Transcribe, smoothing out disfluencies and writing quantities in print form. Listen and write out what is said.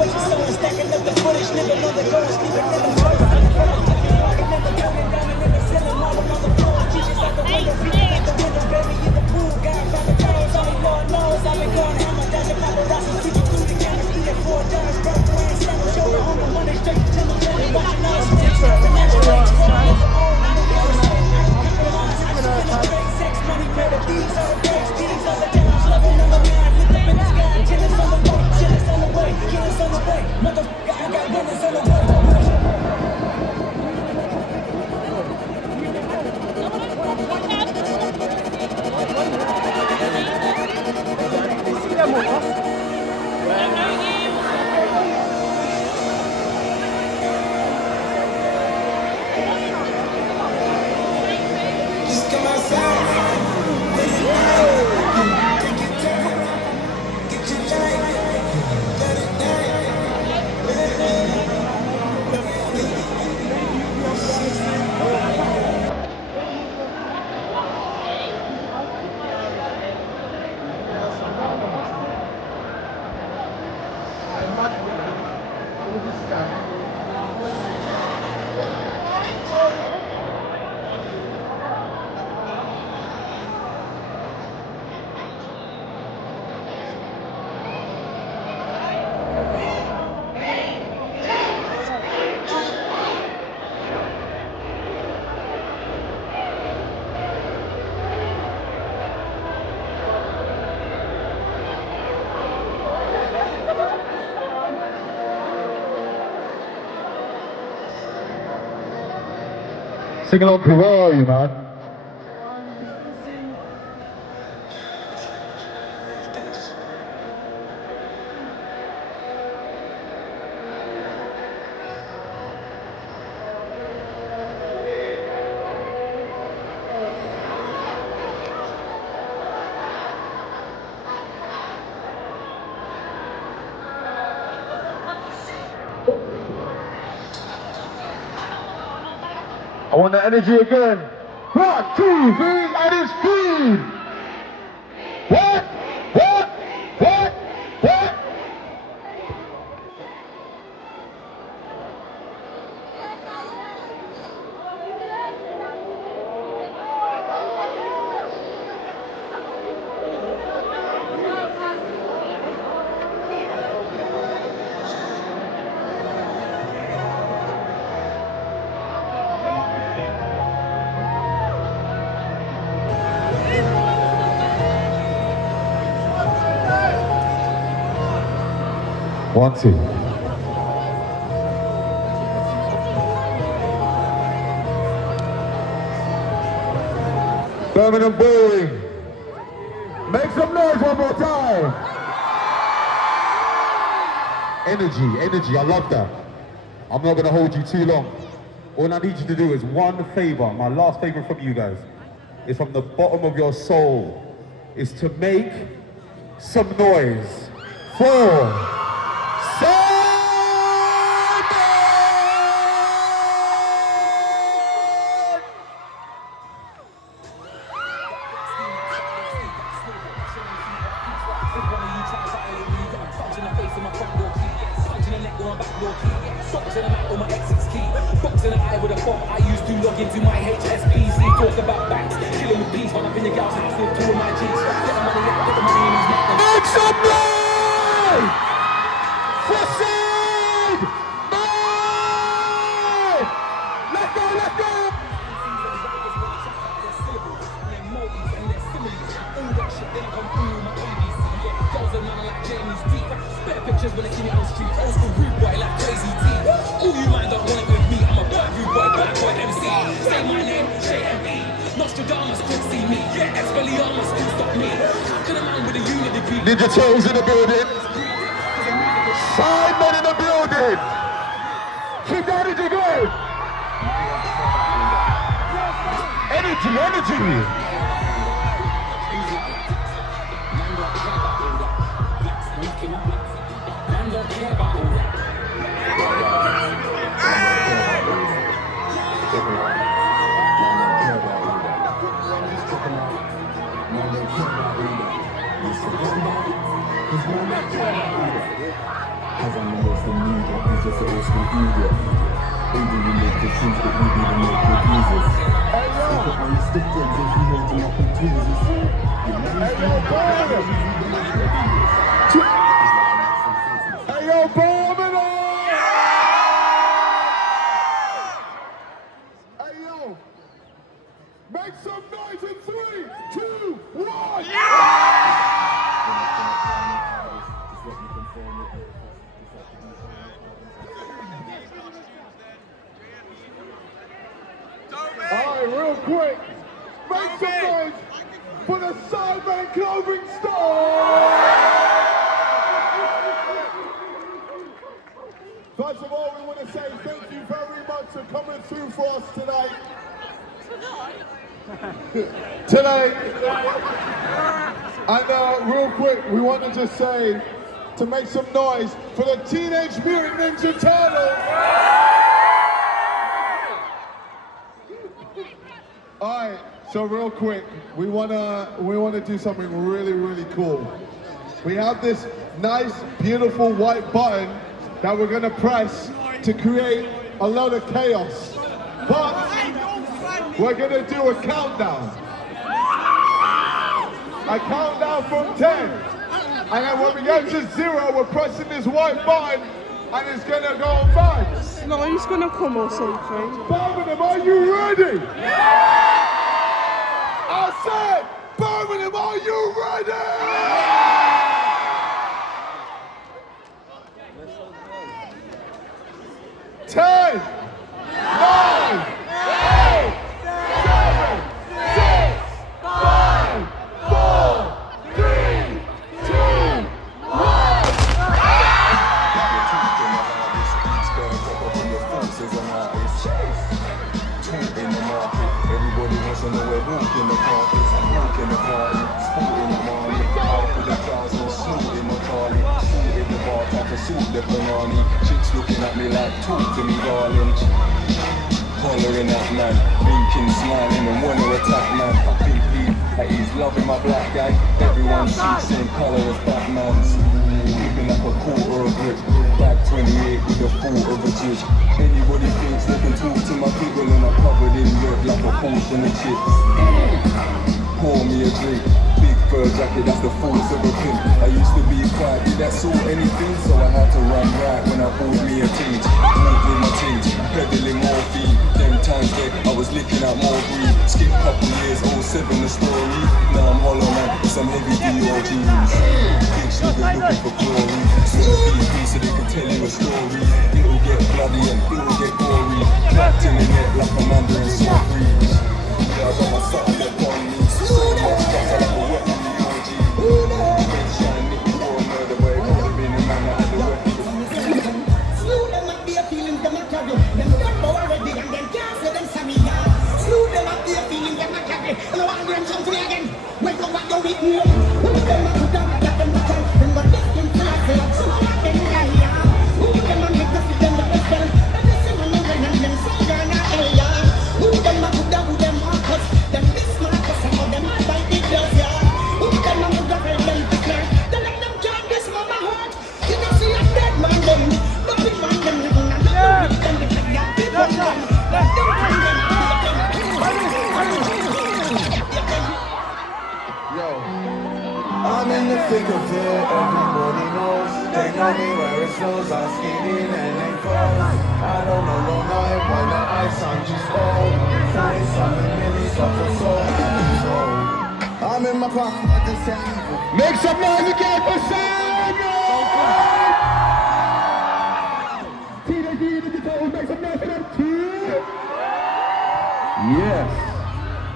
what you're sewing, stacking up the footage, nigga, know the goal, sleeping in the first. Walking in the building, diamond in the ceiling, marble on the floor, teachers out the window, peeking out the window, baby in the pool, Godfather photos, only Lord knows I've been going hammer, dodging paparazzi, peeking through the cameras, eating $4, broke wearing sandals, shoulder on the Monday straight to Timberland, watching all the snakes, dropping out the lakes, rolling in the old, I don't give a shit, I don't compromise, I just feel the great sex, money, paid the these, all the breaks, these other times, level number 9, look up in the sky, tennis on the way, chillers on the way, killers on the way, motherfucker, I got runners on the way. Just come outside, take your time, get your life, let it Sing along, who are you, man? I want the energy again. 1, 2, 3, and it's speed. What? What? What? What? One, two. Birmingham bowling. Make some noise one more time. Energy, I love that. I'm not gonna hold you too long. All I need you to do is one favor, my last favor from you guys, is from the bottom of your soul, is to make some noise for into my HSBC, talk about banks, killing with peace, run up in your gal's house with 2 of my G's, get the money out, get the money in his mouth. Make some noise for Side! Let's go, let's go! Better pictures when they see me on the street, old school rude boy like Crazy T. All you man don't want it with me, I'm a bad rude boy, bad boy MC. Say my name, J-M-E. Nostradamus couldn't see me, yeah, Expelliarmus couldn't stop me. How can a man with a uni degree? Ninja Turtles in the building. Sidemen in the building. Keep that energy going. Energy. Cause I'm the most immediate, he's just an old school idiot. Baby, you make the things that we do to make it easier. Hey yo! Look at all your stiff friends if you hold them up in tweezers. Hey yo, Barnum! Hey yo, Barnum! Hey yo! Make some noise in 3, 2, 1! Alright, real quick, make some noise for the Sidemen Clothing Store! First of all, we want to say thank you very much for coming through for us tonight. Tonight. And real quick, we want to just say, to make some noise for the Teenage Mutant Ninja Turtles! Alright, so real quick, we wanna do something really, really cool. We have this nice, beautiful white button that we're gonna press to create a lot of chaos. But we're gonna do a countdown. A countdown from 10. And then when we get to 0, we're pressing this white button and it's gonna go bang. No, he's gonna come or something. Birmingham, are you ready? Yeah! I said, Birmingham, are you ready? Yeah! 10, 9, 8, 7, 6, 5, 4, 3, 2, 1. Everybody wants to know we're walking the carpet, walking the party, sporting the money, out for the crowds, no snooting my Charlie, shooting the bar, time to suit the banani, chicks looking at me like, talk to me darling, hollering at man, blinking, smiling and wanna attack man, I think that he's loving my black guy, everyone sees same colour as Batman's, looking like a quarter of it, back 28 with a quarter of a jig. Anybody thinks they can talk to my people and I'm covered in red like a portion of chips. Pour me a drink, big fur jacket, that's the force of a pimp. I used to be quiet, did that sort anything? So I had to run right when I bought me a teach. Moved with my teach, peddling morphine. Them times there, I was licking out more green. Skip couple years, 07 the story. Now I'm hollow man, with some heavy Dior jeans. Bitch niggas looking for glory. Small BP so they can tell you a story. It'll get bloody and it'll get gory. Trapped in the net like a mandarin soft freeze. I got my son left on me. So much stuff I like a weapon in the OG. Red shine, nigga, war murder, but it could have been a man that had the weapon. Slew them up their feelings, them a carry. Them done more already and them can't say them sorry. Slew them up their feelings, them a carry. And I want them come to me again. Wake up what you with me. Who them a put down, get them a try. Them got this thing to say. So I want them die. Who them a make us them the best friend. And this is when them say they're not here. Who them a put down, who them a cut. Them this man a cuss, some of them a bite the gloves, yeah. Who them a put down, them declare. They let them join this mama heart. You don't see a dead man them. But the man them living and not the them. They say yeah, people come. Let them bring them. Yo, I'm in the thick of it, everybody knows. They know me where it snows, I'm skating and they fall. I don't know no night, when the ice I'm just old. 47 minutes off the soul. I'm in my pocket, I just tell you. Make some noise again for Sam! Teenage Mutant Ninja Turtles, make some noise for them too! Yes!